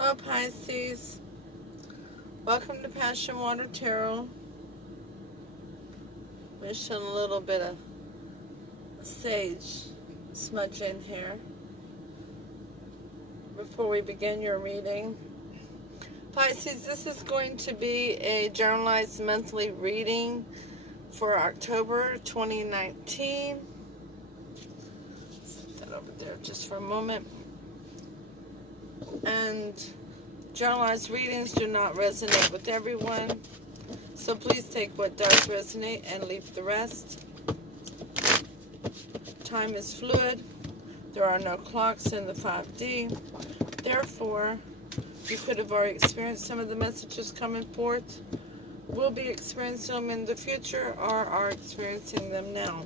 Hello Pisces, welcome to Passion Water Tarot. We're showing a little bit of sage smudge in here before we begin your reading. Pisces, this is going to be a journalized monthly reading for October 2019. Set that over there just for a moment. And journalized readings do not resonate with everyone, so please take what does resonate and leave the rest. Time is fluid. There are no clocks in the 5D. Therefore, you could have already experienced some of the messages coming forth, will be experiencing them in the future, or are experiencing them now.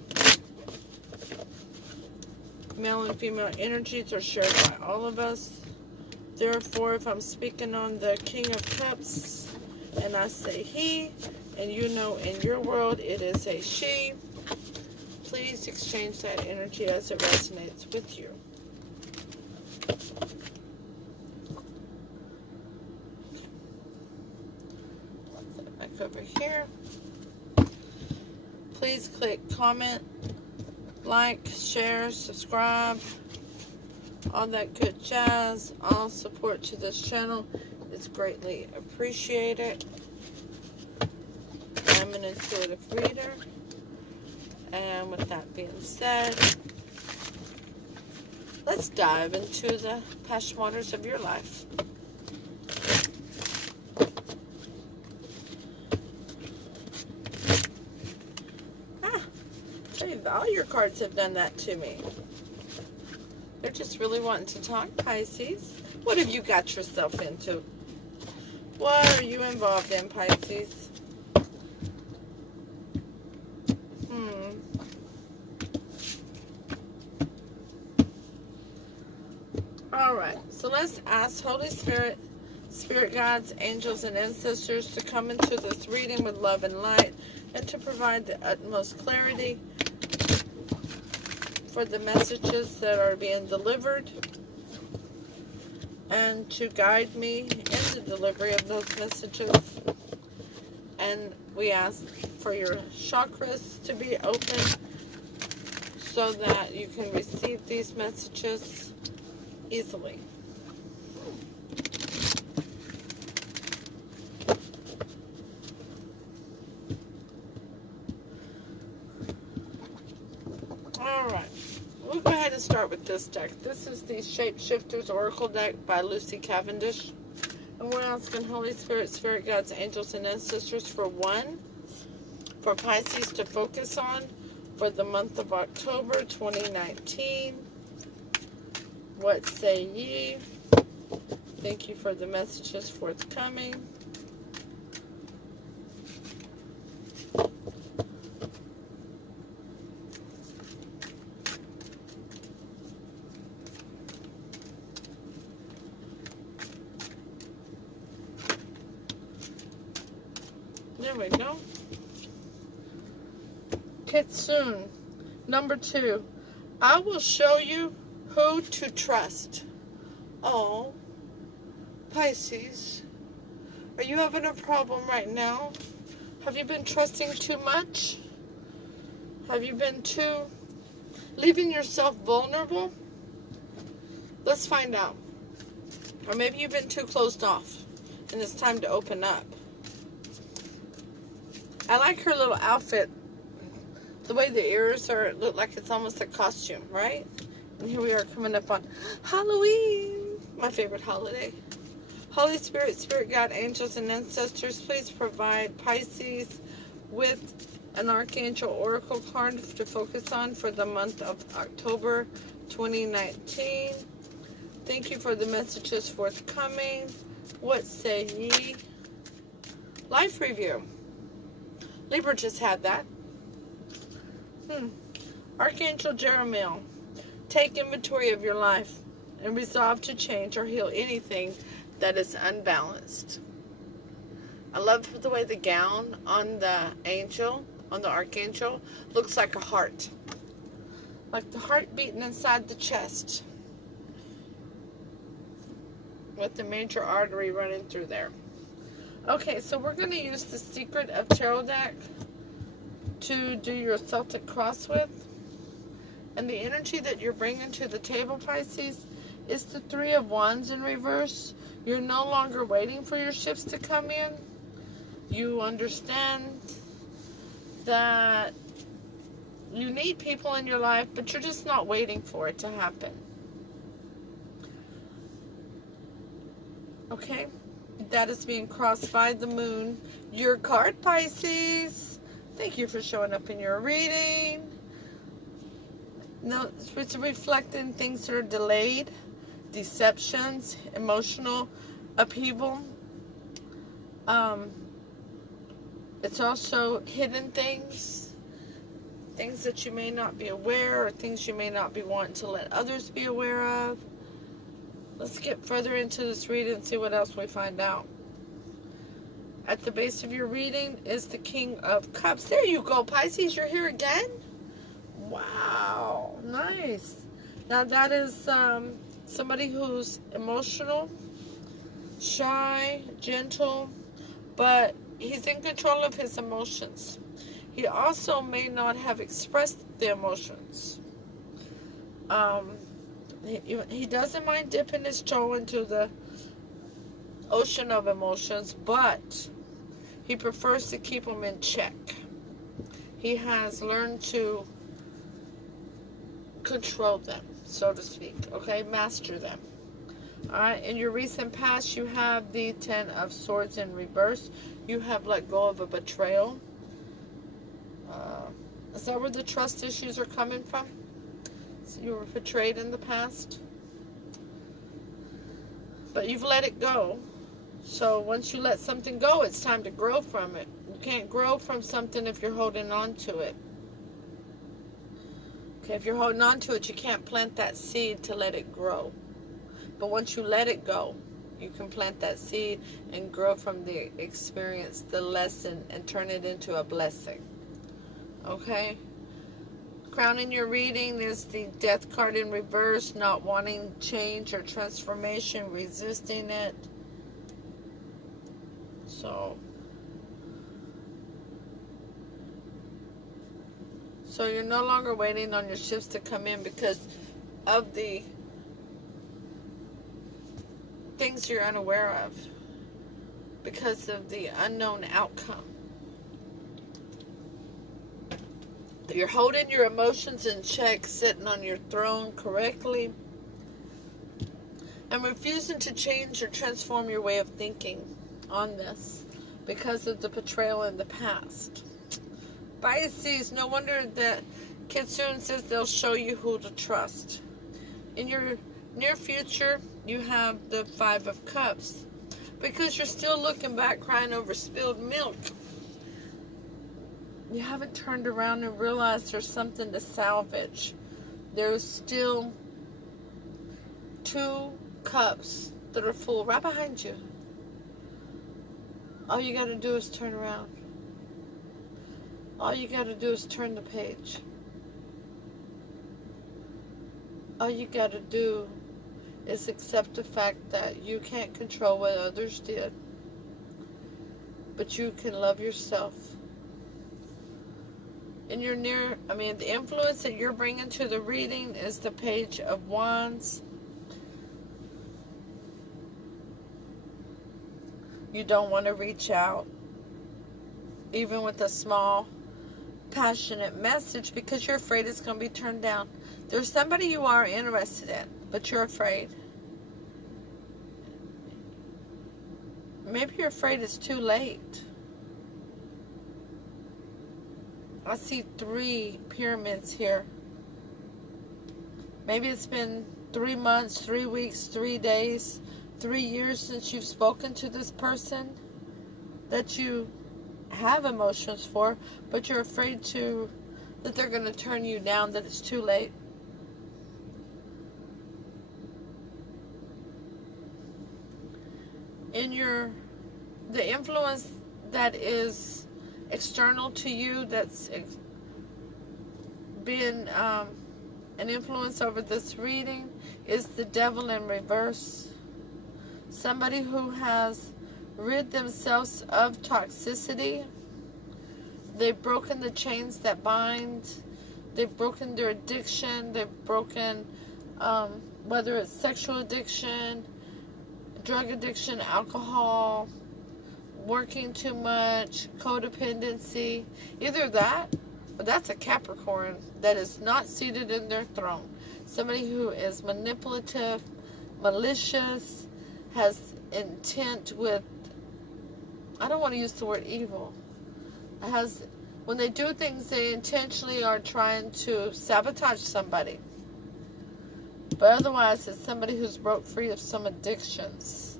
Male and female energies are shared by all of us. Therefore, if I'm speaking on the King of Cups and I say he, and you know in your world it is a she, please exchange that energy as it resonates with you. Put it back over here. Please click comment, like, share, subscribe, all that good jazz. All support to this channel is greatly appreciated. I'm an intuitive reader, and with that being said, let's dive into the passion waters of your life. Tell you, all your cards have done that to me. They're just really wanting to talk, Pisces. What have you got yourself into? What are you involved in, Pisces? Alright, so let's ask Holy Spirit, Spirit Guides, Angels, and Ancestors to come into this reading with love and light and to provide the utmost clarity for the messages that are being delivered, and to guide me in the delivery of those messages. And we ask for your chakras to be open so that you can receive these messages easily. Alright, we'll go ahead and start with this deck. This is the Shapeshifters Oracle deck by Lucy Cavendish. And we're asking Holy Spirit, Spirit Guides, Angels, and Ancestors for one, for Pisces to focus on for the month of October 2019. What say ye? Thank you for the messages forthcoming. There we go. Kitsune. Number 2. I will show you who to trust. Oh, Pisces, are you having a problem right now? Have you been trusting too much? Have you been leaving yourself vulnerable? Let's find out. Or maybe you've been too closed off and it's time to open up. I like her little outfit. The way the ears are, look like it's almost a costume, right? And here we are coming up on Halloween, my favorite holiday. Holy Spirit, Spirit Guide, Angels, and Ancestors, please provide Pisces with an Archangel Oracle card to focus on for the month of October 2019. Thank you for the messages forthcoming. What say ye? Life review. Libra just had that. Archangel Jeremiel. Take inventory of your life and resolve to change or heal anything that is unbalanced. I love the way the gown on the angel, on the archangel, looks like a heart. Like the heart beating inside the chest. with the major artery running through there. Okay, so we're going to use the Secret of Tarot deck to do your Celtic cross with. And the energy that you're bringing to the table, Pisces, is the Three of Wands in reverse. You're no longer waiting for your ships to come in. You understand that you need people in your life, but you're just not waiting for it to happen. Okay? That is being crossed by the moon. Your card, Pisces. Thank you for showing up in your reading. No, it's reflecting things that are delayed, deceptions, emotional upheaval. It's also hidden things that you may not be aware, or things you may not be wanting to let others be aware of. Let's get further into this reading and see what else we find out. At the base of your reading is the King of Cups. There you go, Pisces. You're here again? Wow. Nice. Now that is somebody who's emotional, shy, gentle, but he's in control of his emotions. He also may not have expressed the emotions. He doesn't mind dipping his toe into the ocean of emotions, but he prefers to keep them in check. He has learned to control them, so to speak, okay? Master them. Alright, in your recent past, you have the Ten of Swords in reverse. You have let go of a betrayal. Is that where the trust issues are coming from? So you were betrayed in the past, but you've let it go. So once you let something go, it's time to grow from it. You can't grow from something if you're holding on to it. Okay, if you're holding on to it, you can't plant that seed to let it grow. But once you let it go, you can plant that seed and grow from the experience, the lesson, and turn it into a blessing. Okay? Crowning your reading is the Death card in reverse, not wanting change or transformation, resisting it. So you're no longer waiting on your ships to come in because of the things you're unaware of, because of the unknown outcome. You're holding your emotions in check, sitting on your throne correctly, and refusing to change or transform your way of thinking on this because of the betrayal in the past. Pisces, no wonder that Kitsune says they'll show you who to trust. In your near future, you have the Five of Cups because you're still looking back crying over spilled milk. You haven't turned around and realized there's something to salvage. There's still 2 cups that are full right behind you. All you got to do is turn around. All you got to do is turn the page. All you got to do is accept the fact that you can't control what others did, but you can love yourself. In your the influence that you're bringing to the reading is the Page of Wands. You don't want to reach out, even with a small, passionate message, because you're afraid it's going to be turned down. There's somebody you are interested in, but you're afraid. Maybe you're afraid it's too late. I see 3 pyramids here. Maybe it's been 3 months, 3 weeks, 3 days, 3 years since you've spoken to this person that you have emotions for, but you're afraid that they're going to turn you down, that it's too late. In the influence that is external to you, that's been an influence over this reading, is the Devil in reverse. Somebody who has rid themselves of toxicity. They've broken the chains that bind. They've broken their addiction. They've broken, whether it's sexual addiction, drug addiction, alcohol, working too much, codependency. Either that, or that's a Capricorn that is not seated in their throne. Somebody who is manipulative, malicious, has intent with, I don't want to use the word evil. When they do things, they intentionally are trying to sabotage somebody. But otherwise, it's somebody who's broke free of some addictions.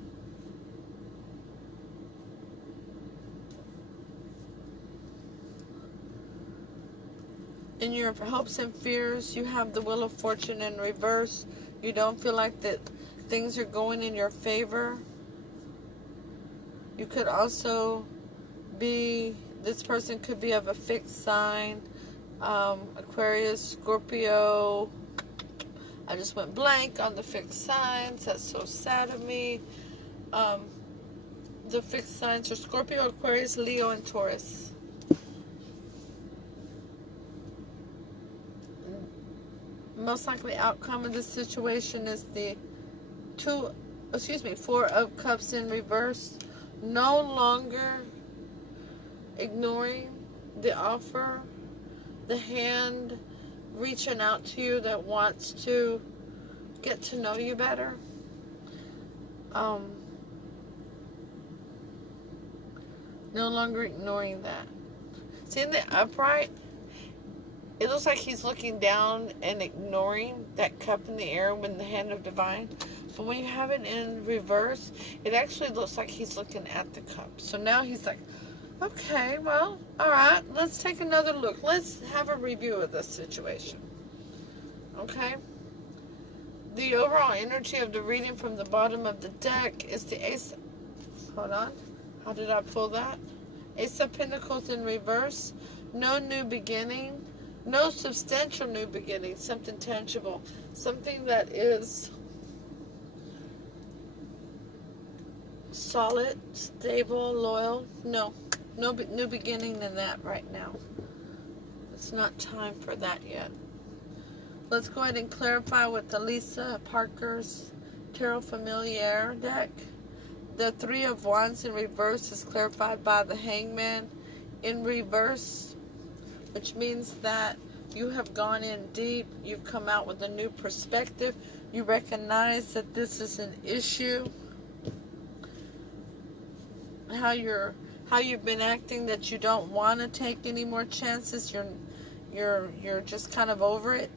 In your hopes and fears, you have the Wheel of Fortune in reverse. You don't feel like that things are going in your favor. You could also be, this person could be of a fixed sign, Aquarius, Scorpio. I just went blank on the fixed signs. That's so sad of me. The fixed signs are Scorpio, Aquarius, Leo, and Taurus. Most likely outcome of this situation is the 4 of Cups in reverse. No longer ignoring the offer, the hand reaching out to you that wants to get to know you better. No longer ignoring that. See, in the upright, it looks like he's looking down and ignoring that cup in the air with the hand of divine. But when you have it in reverse, it actually looks like he's looking at the cup. So now he's like, okay, well, all right, let's take another look. Let's have a review of this situation. Okay? The overall energy of the reading from the bottom of the deck is the Ace. Hold on. How did I pull that? Ace of Pentacles in reverse. No new beginning. No substantial new beginning. Something tangible. Something that is solid, stable, loyal. No new beginning than that right now. It's not time for that yet. Let's go ahead and clarify with the Lisa Parker's Tarot Familiar deck. The 3 of Wands in reverse is clarified by the Hangman in reverse, which means that you have gone in deep. You've come out with a new perspective. You recognize that this is an issue. How you've been acting, that you don't want to take any more chances. You're just kind of over it.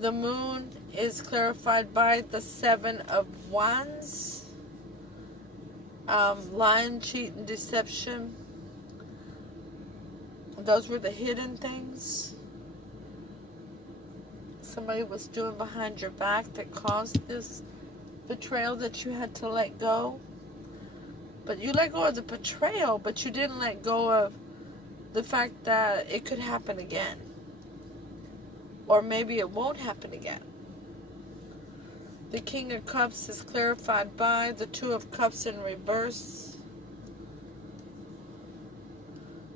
The Moon is clarified by the 7 of Wands. Lying, cheat, and deception. Those were the hidden things somebody was doing behind your back that caused this betrayal that you had to let go. But you let go of the betrayal, but you didn't let go of the fact that it could happen again. Or maybe it won't happen again. The King of Cups is clarified by the 2 of Cups in reverse.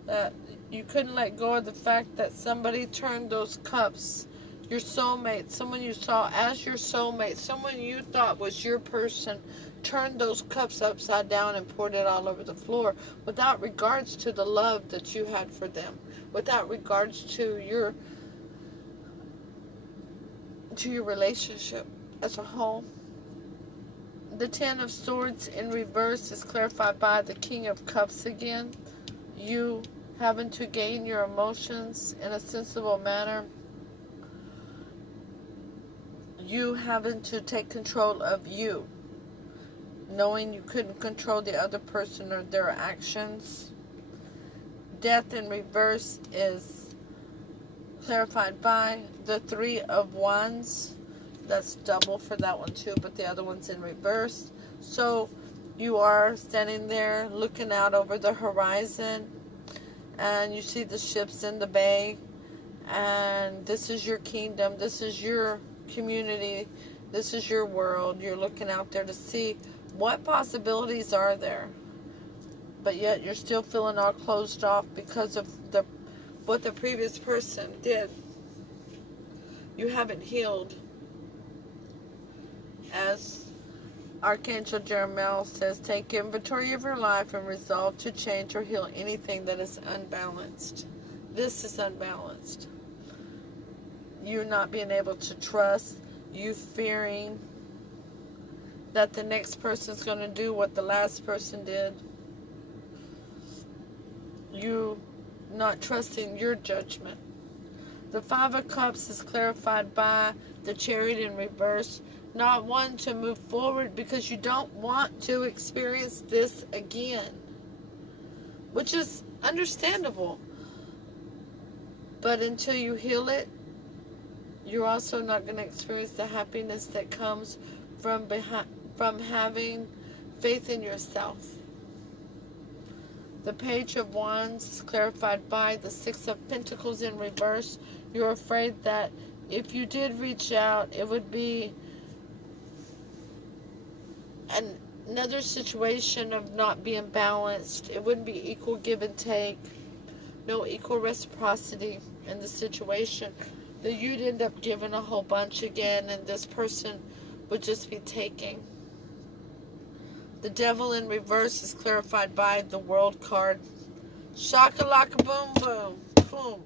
That you couldn't let go of the fact that somebody turned those cups, your soulmate, someone you saw as your soulmate, someone you thought was your person, turned those cups upside down and poured it all over the floor without regards to the love that you had for them, without regards to your relationship as a whole. The 10 of Swords in reverse is clarified by the King of Cups again. You having to gain your emotions in a sensible manner. You having to take control of you, knowing you couldn't control the other person or their actions. Death in reverse is clarified by the 3 of Wands. That's double for that one too, but the other one's in reverse. So you are standing there looking out over the horizon, and you see the ships in the bay, and this is your kingdom, this is your community, This is your world. You're looking out there to see what possibilities are there. But yet you're still feeling all closed off because of what the previous person did. You haven't healed. As Archangel Jeremiah says, take inventory of your life and resolve to change or heal anything that is unbalanced. This is unbalanced. You not being able to trust, you fearing that the next person's going to do what the last person did. You not trusting your judgment. The Five of Cups is clarified by the Chariot in reverse. Not wanting to move forward because you don't want to experience this again. Which is understandable. But until you heal it, you're also not going to experience the happiness that comes from having faith in yourself. The Page of Wands is clarified by the Six of Pentacles in reverse. You're afraid that if you did reach out, it would be another situation of not being balanced. It wouldn't be equal give and take. No equal reciprocity in the situation. That you'd end up giving a whole bunch again, and this person would just be taking. The Devil in reverse is clarified by the World card. Shaka-laka boom boom. Boom.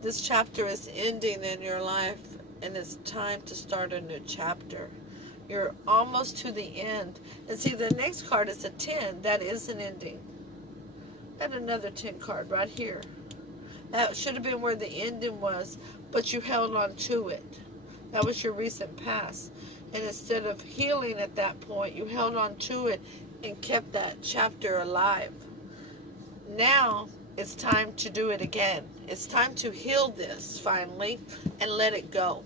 This chapter is ending in your life, and it's time to start a new chapter. You're almost to the end. And see, the next card is a 10. That is an ending. And another 10 card right here. That should have been where the ending was, but you held on to it. That was your recent past. And instead of healing at that point, you held on to it and kept that chapter alive. Now, it's time to do it again. It's time to heal this, finally, and let it go.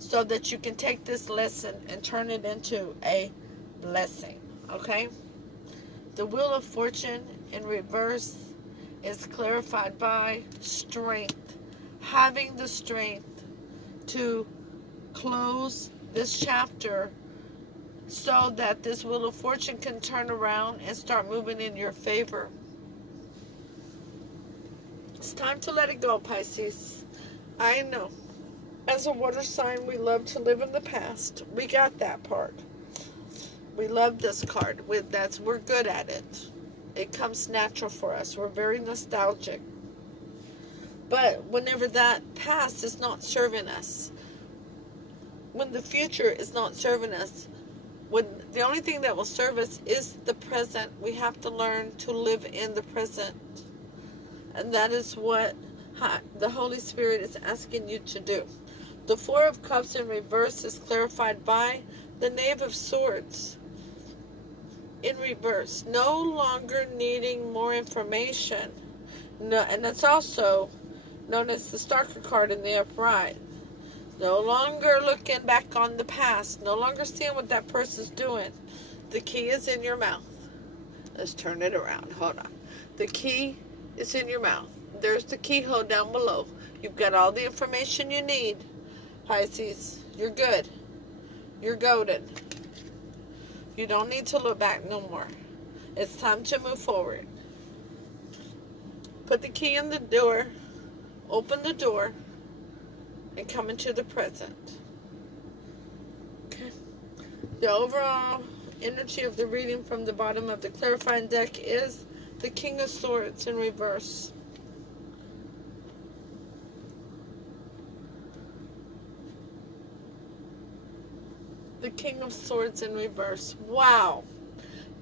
So that you can take this lesson and turn it into a blessing. Okay? The Wheel of Fortune in reverse is clarified by strength. Having the strength to close this chapter so that this Wheel of Fortune can turn around and start moving in your favor. It's time to let it go, Pisces. I know. As a water sign, we love to live in the past. We got that part. We love this card. We're good at it. It comes natural for us. We're very nostalgic. But whenever that past is not serving us, when the future is not serving us, when the only thing that will serve us is the present, we have to learn to live in the present. And that is what the Holy Spirit is asking you to do. The Four of Cups in reverse is clarified by the Knave of Swords in reverse. No longer needing more information. No, and that's also known as the Starker card in the upright. No longer looking back on the past. No longer seeing what that person's doing. The key is in your mouth. Let's turn it around. Hold on. The key is in your mouth. There's the keyhole down below. You've got all the information you need. Pisces, you're good. You're golden. You don't need to look back no more. It's time to move forward. Put the key in the door. Open the door. And come into the present. Okay. The overall energy of the reading from the bottom of the clarifying deck is the King of Swords in reverse. The King of Swords in reverse. Wow.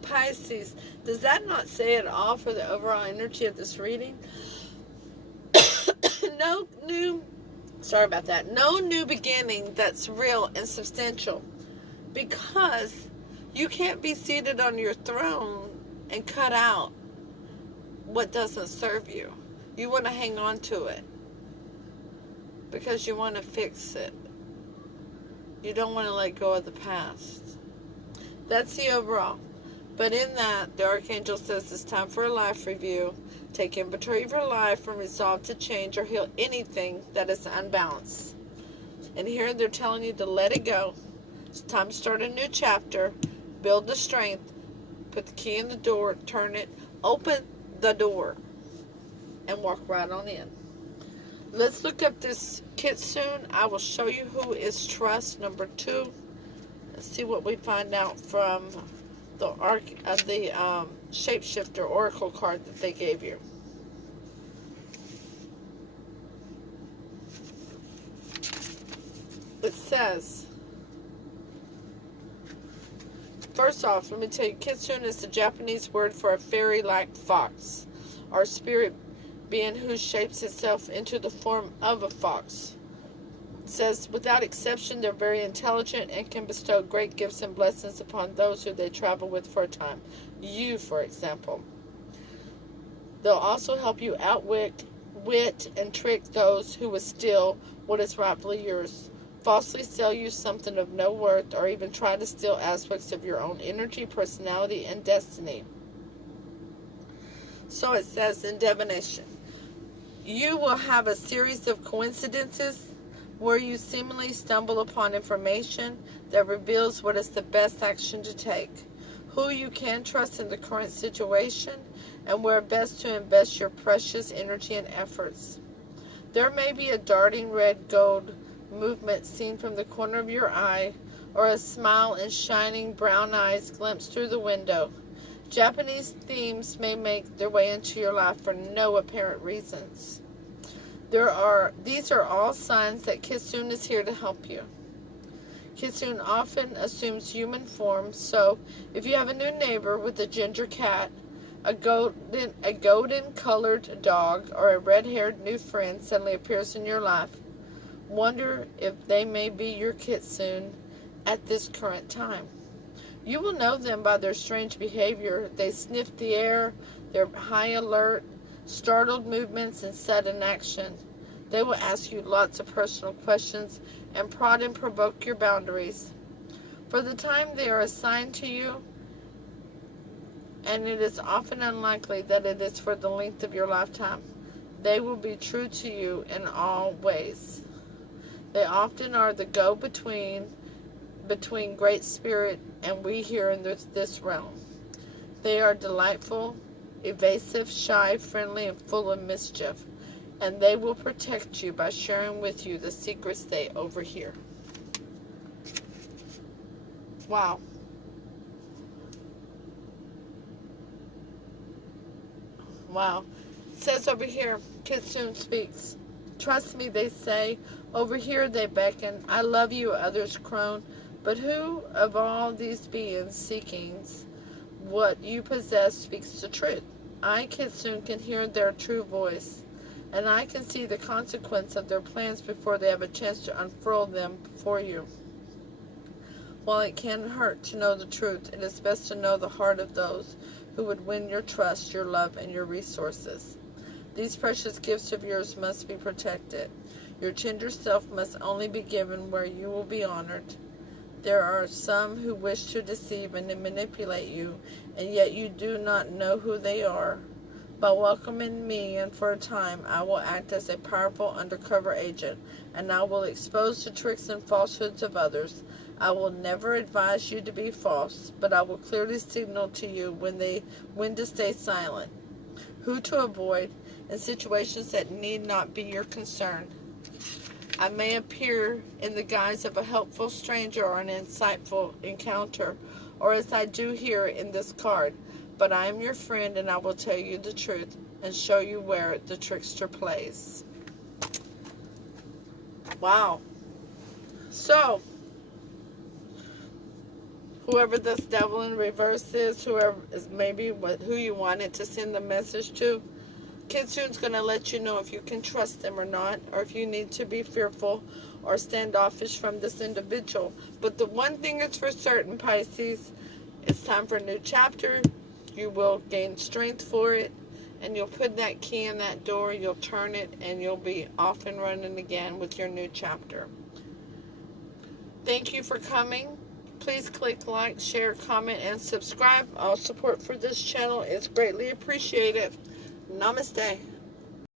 Pisces, does that not say it all for the overall energy of this reading? No new beginning that's real and substantial. Because you can't be seated on your throne and cut out what doesn't serve you. You want to hang on to it. Because you want to fix it. You don't want to let go of the past. That's the overall. But in that, the Archangel says it's time for a life review. Take inventory of your life and resolve to change or heal anything that is unbalanced. And here they're telling you to let it go. It's time to start a new chapter. Build the strength. Put the key in the door. Turn it. Open the door. And walk right on in. Let's look up this Kitsune. I will show you who is trust number 2. Let's see what we find out from the Shapeshifter Oracle card that they gave you. It says, first off, let me tell you, Kitsune is the Japanese word for a fairy-like fox, or spirit being who shapes itself into the form of a fox. It says, without exception, they're very intelligent and can bestow great gifts and blessings upon those who they travel with for a time. You, for example. They'll also help you outwit, and trick those who would steal what is rightfully yours, falsely sell you something of no worth, or even try to steal aspects of your own energy, personality, and destiny. So it says in divination, you will have a series of coincidences where you seemingly stumble upon information that reveals what is the best action to take, who you can trust in the current situation, and where best to invest your precious energy and efforts. There may be a darting red gold movement seen from the corner of your eye, or a smile and shining brown eyes glimpsed through the window. Japanese themes may make their way into your life for no apparent reasons. These are all signs that Kitsune is here to help you. Kitsune often assumes human form, so if you have a new neighbor with a ginger cat, a golden colored dog, or a red-haired new friend suddenly appears in your life, wonder if they may be your Kitsune at this current time. You will know them by their strange behavior. They sniff the air, their high alert, startled movements, and sudden action. They will ask you lots of personal questions and prod and provoke your boundaries. For the time they are assigned to you, and it is often unlikely that it is for the length of your lifetime, they will be true to you in all ways. They often are the go-between between Great Spirit and we here in this realm. They are delightful, evasive, shy, friendly, and full of mischief, and they will protect you by sharing with you the secrets they overhear. Wow. Wow. It says over here, Kitsune speaks. Trust me, they say. Over here they beckon. I love you, others crone. But who of all these beings seekings what you possess speaks the truth? I, Kitsune, can hear their true voice, and I can see the consequence of their plans before they have a chance to unfurl them before you. While it can hurt to know the truth, it is best to know the heart of those who would win your trust, your love, and your resources. These precious gifts of yours must be protected. Your tender self must only be given where you will be honored. There are some who wish to deceive and to manipulate you, and yet you do not know who they are. By welcoming me, and for a time, I will act as a powerful undercover agent, and I will expose the tricks and falsehoods of others. I will never advise you to be false, but I will clearly signal to you when to stay silent, who to avoid, in situations that need not be your concern. I may appear in the guise of a helpful stranger or an insightful encounter, or as I do here in this card, but I am your friend, and I will tell you the truth and show you where the trickster plays. Wow. So, whoever this devil in reverse is, whoever is maybe who you wanted to send the message to, Kitsune's going to let you know if you can trust them or not, or if you need to be fearful or standoffish from this individual. But the one thing is for certain, Pisces, it's time for a new chapter. You will gain strength for it, and you'll put that key in that door, you'll turn it, and you'll be off and running again with your new chapter. Thank you for coming. Please click like, share, comment, and subscribe. All support for this channel is greatly appreciated. Namaste.